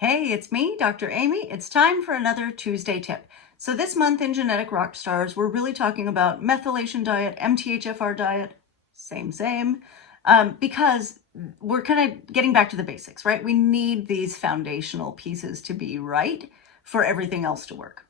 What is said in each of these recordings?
Hey, it's me, Dr. Amy. It's time for another Tuesday tip. So this month in Genetic Rockstars, we're really talking about methylation diet, MTHFR diet, same, because we're kind of getting back to the basics, right? We need these foundational pieces to be right for everything else to work.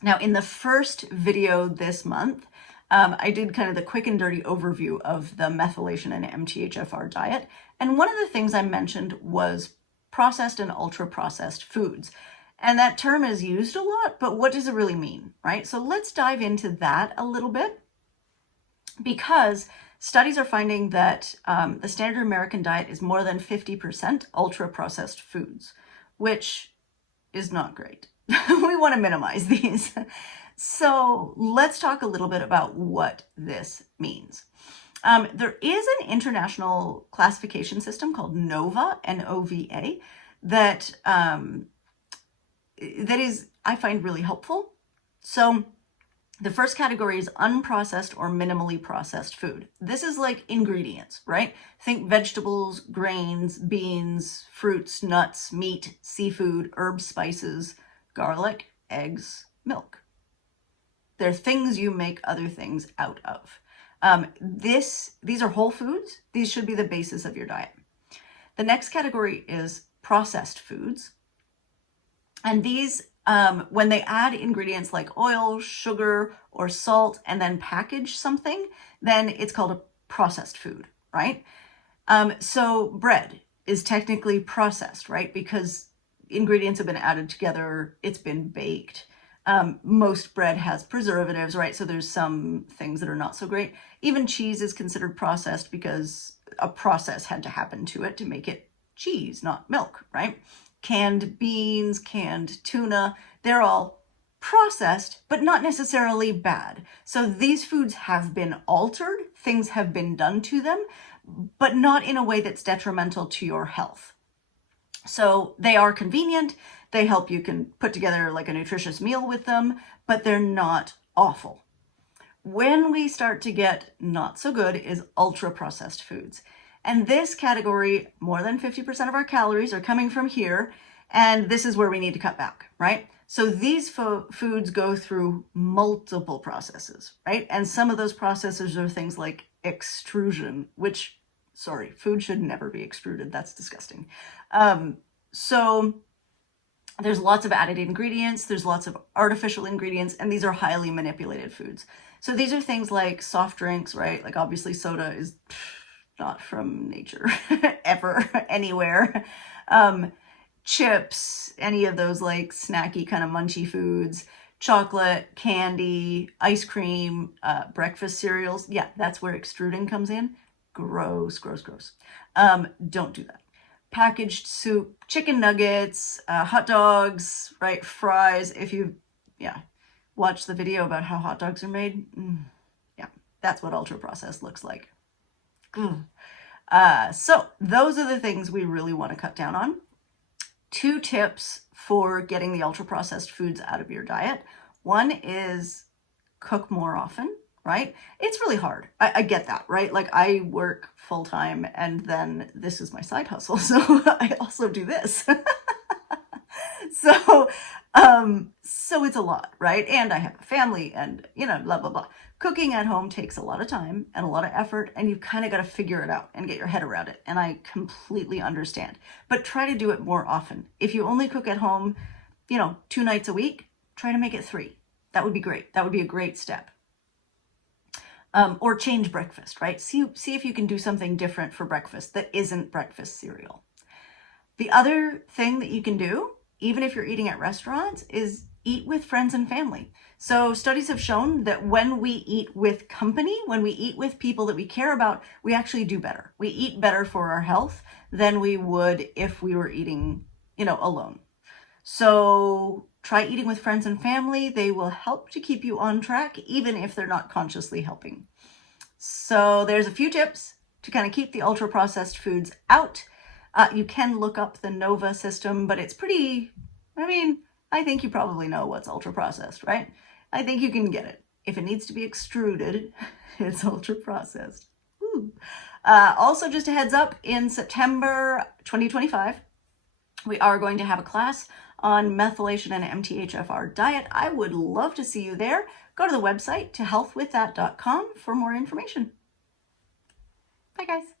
Now, in the first video this month, I did kind of the quick and dirty overview of the methylation and MTHFR diet. And one of the things I mentioned was processed and ultra-processed foods. And that term is used a lot, but what does it really mean, right? So let's dive into that a little bit, because studies are finding that the standard American diet is more than 50% ultra-processed foods, which is not great. We want to minimize these. So let's talk a little bit about what this means. There is an international classification system called NOVA, N-O-V-A, that is, I find, really helpful. So the first category is unprocessed or minimally processed food. This is like ingredients, right? Think vegetables, grains, beans, fruits, nuts, meat, seafood, herbs, spices, garlic, eggs, milk. They're things you make other things out of. These are whole foods. These should be the basis of your diet. The next category is processed foods. And these, when they add ingredients like oil, sugar, or salt, and then package something, then it's called a processed food, right? So bread is technically processed, right? Because ingredients have been added together, it's been baked. Most bread has preservatives, right? So there's some things that are not so great. Even cheese is considered processed because a process had to happen to it to make it cheese, not milk, right? Canned beans, canned tuna, they're all processed, but not necessarily bad. So these foods have been altered, things have been done to them, but not in a way that's detrimental to your health. So they are convenient, they help you can put together like a nutritious meal with them, but they're not awful. When we start to get not so good is ultra-processed foods. And this category, more than 50% of our calories are coming from here, and this is where we need to cut back, right? So these foods go through multiple processes, right? And some of those processes are things like extrusion, which, sorry, food should never be extruded. That's disgusting. So there's lots of added ingredients, there's lots of artificial ingredients, and these are highly manipulated foods. So these are things like soft drinks, right? Like obviously soda is not from nature, ever, anywhere. Chips, any of those like snacky kind of munchy foods, chocolate, candy, ice cream, breakfast cereals. Yeah, that's where extruding comes in. Gross, gross, gross. Don't do that. Packaged soup, chicken nuggets, hot dogs, right? Fries. If you, watch the video about how hot dogs are made, yeah, that's what ultra processed looks like. So those are the things we really want to cut down on. 2 tips for getting the ultra processed foods out of your diet. One is cook more often, right? It's really hard. I get that, right? Like I work full time and then this is my side hustle. So I also do this. So it's a lot, right? And I have a family and, blah, blah, blah. Cooking at home takes a lot of time and a lot of effort, and you've kind of got to figure it out and get your head around it. And I completely understand, but try to do it more often. If you only cook at home, 2 nights a week, try to make it 3. That would be great. That would be a great step. Or change breakfast, right? See if you can do something different for breakfast that isn't breakfast cereal. The other thing that you can do, even if you're eating at restaurants, is eat with friends and family. So studies have shown that when we eat with company, when we eat with people that we care about, we actually do better. We eat better for our health than we would if we were eating, alone. So try eating with friends and family. They will help to keep you on track, even if they're not consciously helping. So there's a few tips to kind of keep the ultra processed foods out. You can look up the NOVA system, but it's pretty, I think you probably know what's ultra processed, right? I think you can get it. If it needs to be extruded, it's ultra processed. Also, just a heads up, in September 2025, We are going to have a class on methylation and MTHFR diet. I would love to see you there. Go to the website, tohealthwiththat.com, for more information. Bye, guys.